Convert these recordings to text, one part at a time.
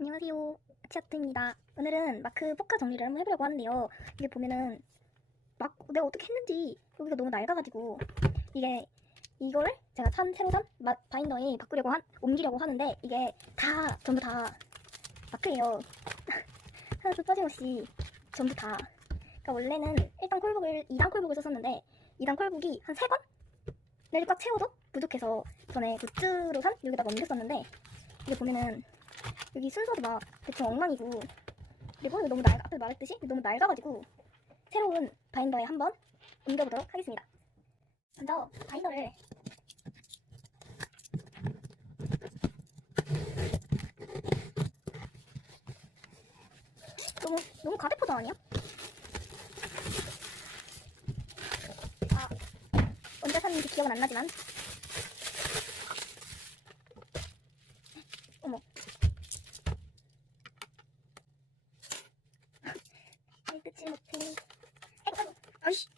안녕하세요. 치아트입니다. 오늘은 마크 포카 정리를 한번 해보려고 하는데요. 이게 보면은 막 내가 어떻게 했는지 여기가 너무 낡아가지고 이게 이거를 제가 산 새로 산 마- 바인더에 바꾸려고 한 옮기려고 하는데 이게 다 전부 다 마크예요. 하나도 빠짐없이 전부 다. 그러니까 원래는 1단 콜북을 2단 콜북을 썼었는데 2단 콜북이 한 3번? 내를 꽉 채워도 부족해서 전에 굿즈로 산 여기다가 옮겼었는데 이게 보면은 여기 순서도 막 대충 엉망이고 그리고 너무 낡아 앞에 말했듯이 너무 낡아가지고 새로운 바인더에 한번 옮겨보도록 하겠습니다 먼저 바인더를 너무 너무 가대 포장 아니야? 아 언제 샀는지 기억은 안 나지만 어머 아이 뜯지 못해 아이고 아이고 아이씨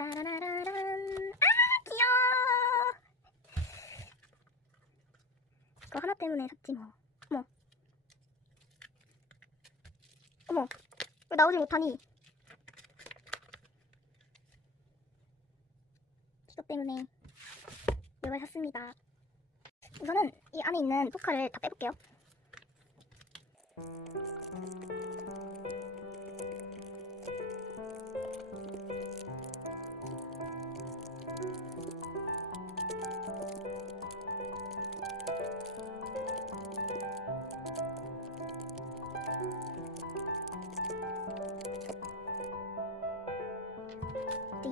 따라라라란. 아 귀여워. 그거 하나 때문에 샀지 뭐. 어머. 어머. 왜 나오지 못하니? 이것 때문에 이걸 샀습니다. 우선은 이 안에 있는 포카를 다 빼볼게요.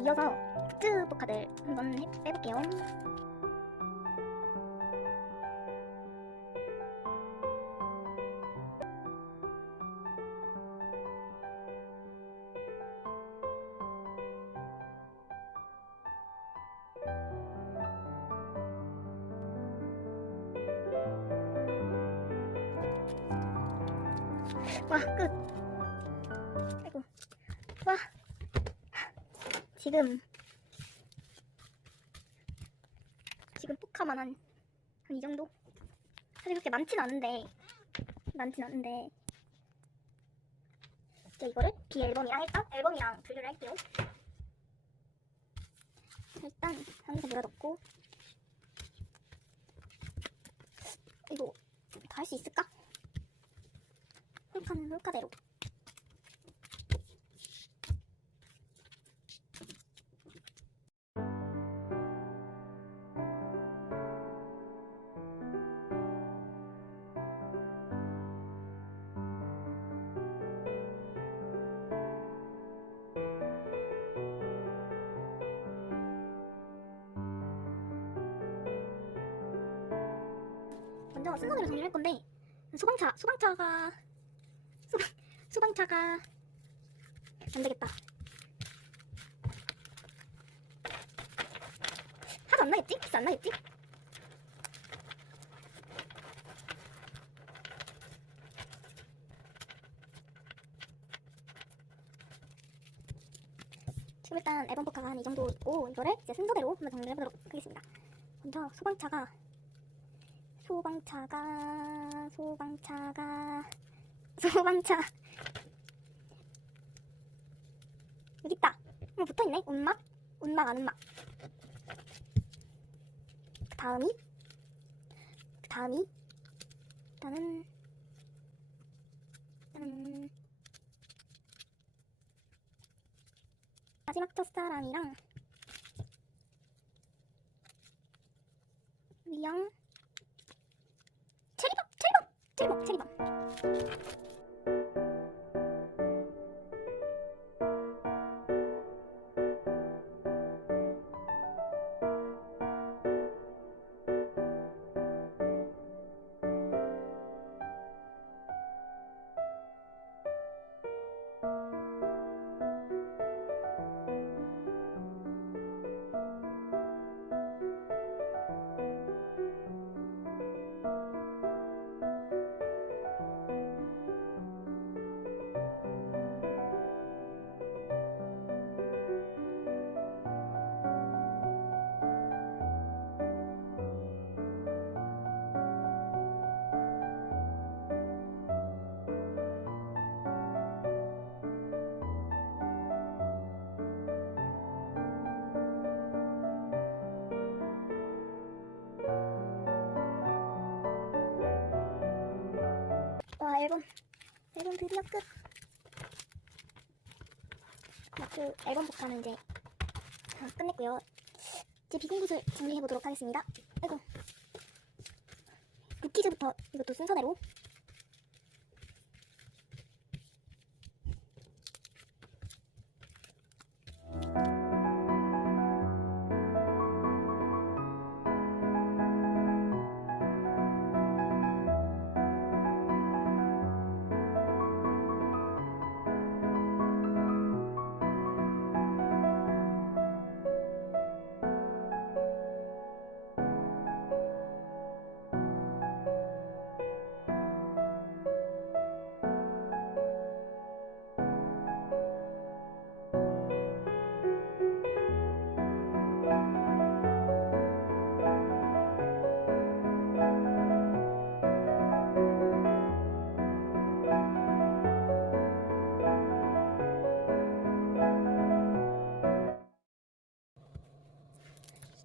이어서 굿즈 포카들 한번 해- 빼볼게요. 와, 끝. 아이고. 와. 지금 지금 포카만 한, 한 이 정도? 사실 그렇게 많진 않은데 많진 않은데 이제 이거를 B 앨범이랑 일단 앨범이랑 분류를 할게요 일단 한개 밀어넣고 이거 다 할 수 있을까? 홀카는 홀카대로 먼저 순서대로 정리를 할 건데 소방차 소방차가 소방 소방차가 안 되겠다. 하도 안 나겠지? 키스 안 나겠지? 지금 일단 앨범 포카가 한 이 정도 있고 이거를 이제 순서대로 한번 정리해 보도록 하겠습니다. 먼저 소방차가 소방차가 소방차가 소방차 여기 있다. 어, 붙어 있네. 운막, 운막, 안 운막. 그 다음이 그 다음이 일단은 일단은 마지막 첫사랑이랑 위영 7번, 7번. 앨범 앨범 드디어 끝. 마크 앨범 복사는 이제 다 끝냈고요. 이제 비공붓을 준비해보도록 하겠습니다. 아이고. 루키즈부터 이것도 순서대로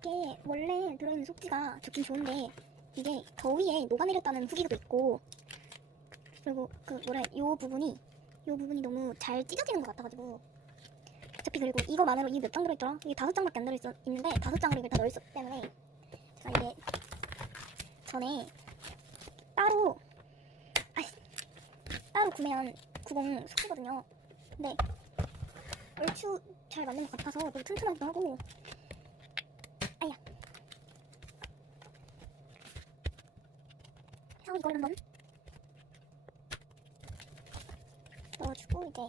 이게 원래 들어있는 속지가 좋긴 좋은데 이게 더위에 녹아내렸다는 후기도 있고 그리고 그 뭐래 요 부분이 요 부분이 너무 잘 찢어지는 것 같아가지고 어차피 그리고 이거만으로 이게 몇장 들어있더라? 이게 다섯 장밖에 안 들어있어 있는데 다섯 장을 이걸 다 넣었기 때문에 제가 이게 전에 따로 아이, 따로 구매한 구공 속지거든요 근데 얼추 잘 맞는 것 같아서 너무 튼튼하기도 하고 아야. 그래서 이걸 한번 넣어주고 이제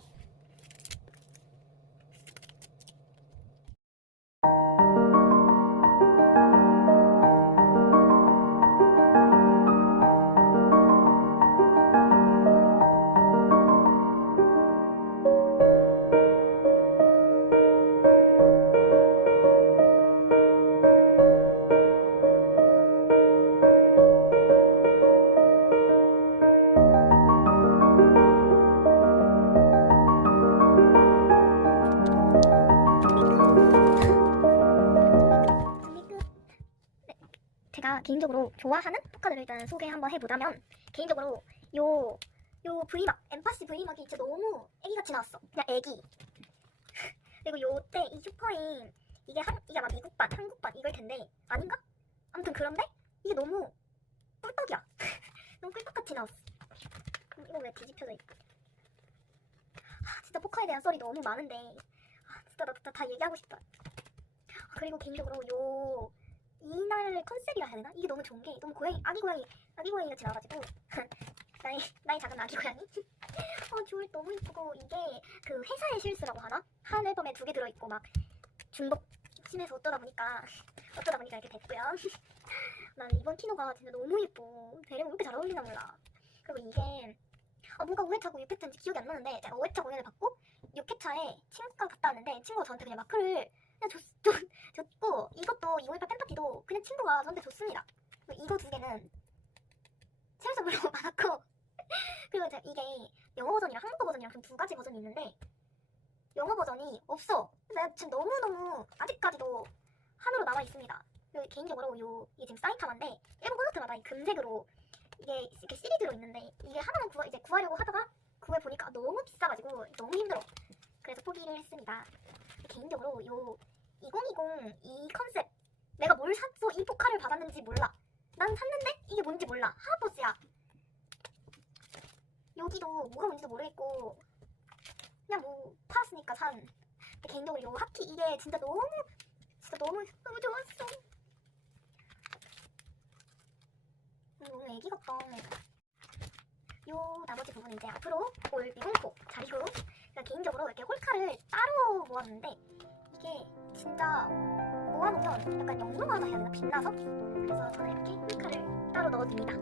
개인적으로 좋아하는 포카들을 일단 소개 한번 해보자면 개인적으로 요, 요 V막, 엠파시 V막이 진짜 너무 애기같이 나왔어. 그냥 애기. 그리고 요때 이 슈퍼인 이게 한, 이게 아마 미국版, 한국版이걸 텐데 아닌가? 아무튼 그런데 이게 너무 꿀떡이야. 너무 꿀떡같이 나왔어. 음, 이거 왜 뒤집혀져 있어? 아, 진짜 포카에 대한 썰이 너무 많은데 아, 진짜 나 진짜 다 얘기하고 싶다. 아, 그리고 개인적으로 요 이날 컨셉이라 해야 되나? 이게 너무 좋은 게 너무 고양이 아기 고양이 아기 고양이 같이 나와가지고 나의 나의 작은 아기 고양이 어줄 너무 이쁘고 이게 그 회사의 실수라고 하나? 한 앨범에 두 개 들어있고 막 중독 심해서 어쩌다 보니까 어쩌다 보니까 이렇게 됐고요 난 이번 키노가 진짜 너무 이뻐 배려가 왜 이렇게 잘 어울리나 몰라 그리고 이게 아 뭔가 5회차고 6회차인지 기억이 안 나는데 제가 5회차 공연을 받고 6회차에 친구가 갔다 왔는데 친구가 저한테 그냥 마크를 그냥 줬, 줬, 줬고 이것도 258 팬파티도 그냥 친구가 저한테 줬습니다. 이거 두 개는 선물로 받았고 그리고 제가 이게 영어 버전이랑 한국어 버전이랑 좀 두 가지 버전이 있는데 영어 버전이 없어. 내가 지금 너무너무 아직까지도 한으로 남아 있습니다. 개인적으로 요 이게 지금 사이타마인데 일본 콘서트마다 이 금색으로 이게 이렇게 시리즈로 있는데 이게 하나만 구하, 이제 구하려고 하다가 구해 보니까 너무 비싸가지고 너무 힘들어. 그래서 포기를 했습니다. 개인적으로 요 2020 이 컨셉. 내가 뭘 샀어 이 포카를 받았는지 몰라. 난 샀는데 이게 뭔지 몰라. 하하버스야. 여기도 뭐가 뭔지도 모르겠고 그냥 뭐 팔았으니까 산. 근데 개인적으로 요 하키 이게 진짜 너무 진짜 너무 너무 좋았어. 음, 너무 애기 같다. 요 나머지 부분은 이제 앞으로 올 미공포 자리로 그러니까 개인적으로 이렇게 홀카를 따로 모았는데 이게 진짜 모아놓으면 약간 영롱하다 해야 되나? 빛나서? 그래서 저는 이렇게 홀카를 따로 넣어줍니다